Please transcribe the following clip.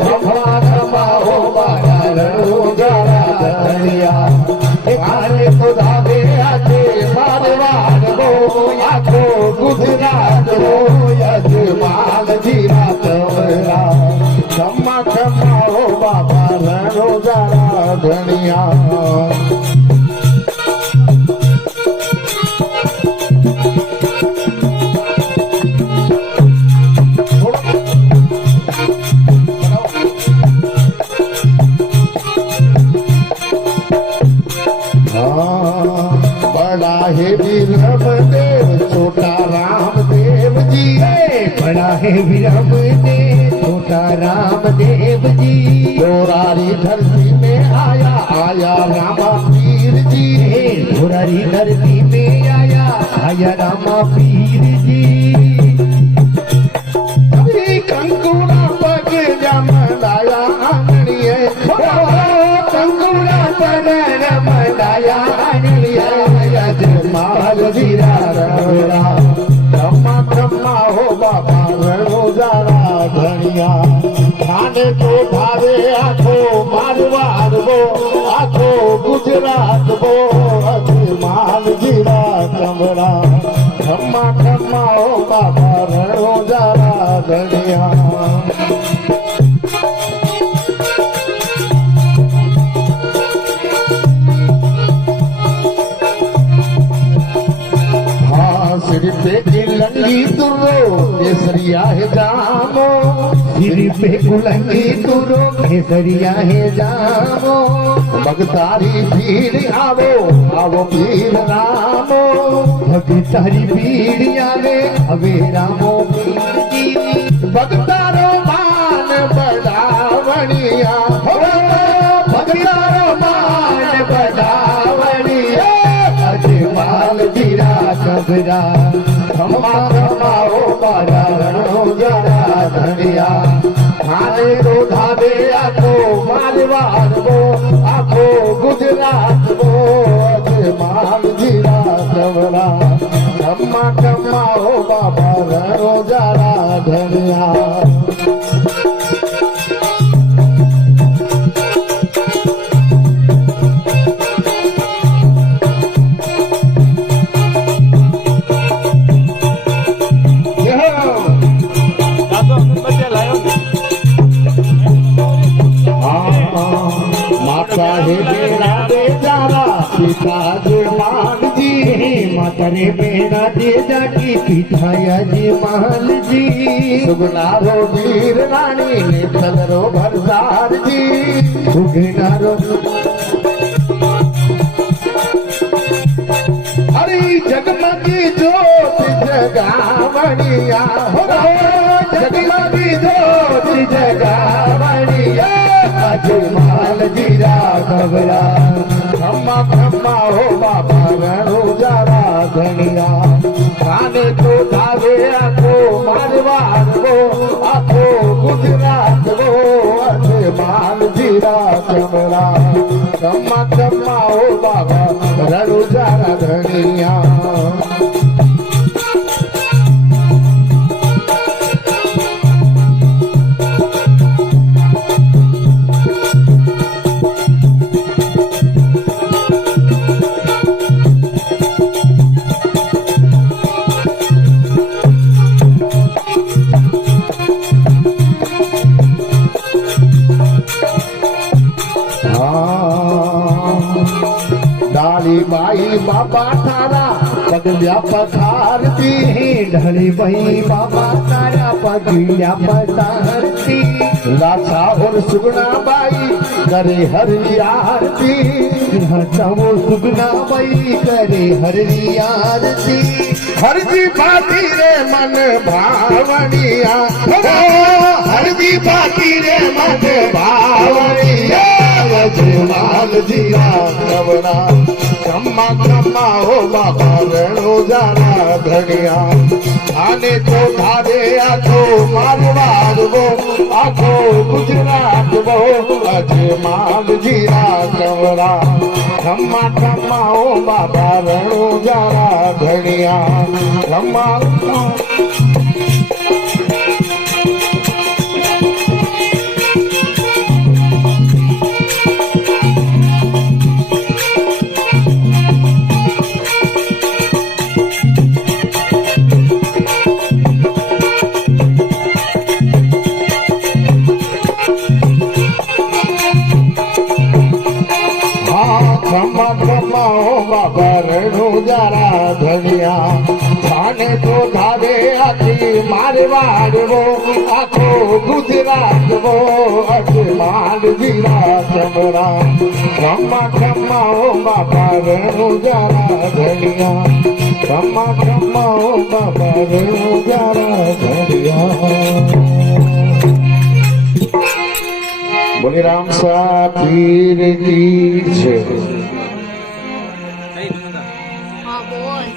खमा खमा हो मारा रणुजारा धनिया मारे तो धावे आते मारवाड़ हो आखो गुजरात हो यजमाल जीरा तमरा खमा खमा हो बाबा रणुजारा धनिया बड़ा है विरम देव छोटा रामदेव जी बड़ा है विरम देव छोटा रामदेव जी दोरारी धरती में आया आया रामा पीर जी दोरारी धरती में आया आया रामा पीर जी कंकुड़ा पग जमदाया आंगड़िए कंकुड़ा पग जमदाया आंगड़िए यजमाल जीरा रवरा खम्मा खम्मा हो बाबा रणुजारा धनिया खाने तो भावे आखो मारवाड़ वो आखो गुजरात वो यजमाल जीरा रवरा खम्मा खम्मा हो बाबा रणुजारा धनिया सिर पे कुलंगी तुरो केसरिया है जामो सिर पे कुलंगी तुरो केसरिया है जामो भगतारी भीड़ आवो आवो पीर रामो भगतारी भीड़ आवे अवे रामो पीर जी भगतारो मान बढ़ावणिया भगतारो मान बढ़ावणिया अजमाल जीरा कबरा खम्मा खम्मा हो मारा रणुजारा धनिया खाने तो धावे आखो मारवाड़ वो आखो गुजरात वो अजमाल जीरा कबरा खम्मा खम्मा हो बाबा रणुजारा धनिया माता है मेरा बेचारा पिता जमाल जी माता रे मेरा दे जाकी पिता यजमाल जी सुगनारो वीर रानी नेतलरो भरदार जी सुगनारो अरे जगमगी ज्योत जगावणिया हो जगमगी ज्योत जगावणिया अजमाल जीरा कबरा खम्मा खम्मा हो बाबा रणुजारा धनिया खाने तो धावे आखो मारवाड़ वो आखो गुजरात वो अजमाल जीरा कबरा खम्मा खम्मा हो बाबा रणुजारा धनिया डाली बाई बाबा थारा पगल्या पधारती ढली बही बाबा तारा पगल्या पधारती लाछा और सुगना बाई करे हरि आरती वो सुगना बई करे हरी आरती हरदी बाती रे मन भावनिया हरदी बाती रे मन भावनिया जमाल जीरा कबरा खम्मा खम्मा हो बाबा रणुजारा धनिया खाने तो धारे आखो मारवाड़ वो आखो गुजरात वो अजमाल जीरा कबरा खम्मा खम्मा हो बाबा रणुजारा धनिया खम्मा લાડવો આખો ગુજરાતવો અજમાન વીરા ચમરા ખમ્મા ખમ્મા ઓ બાપા રેણુ જરા ધડિયા ખમ્મા ખમ્મા ઓ બાપા રેણુ જરા ધડિયા બોલી રામ પીર કી છે હા બોલ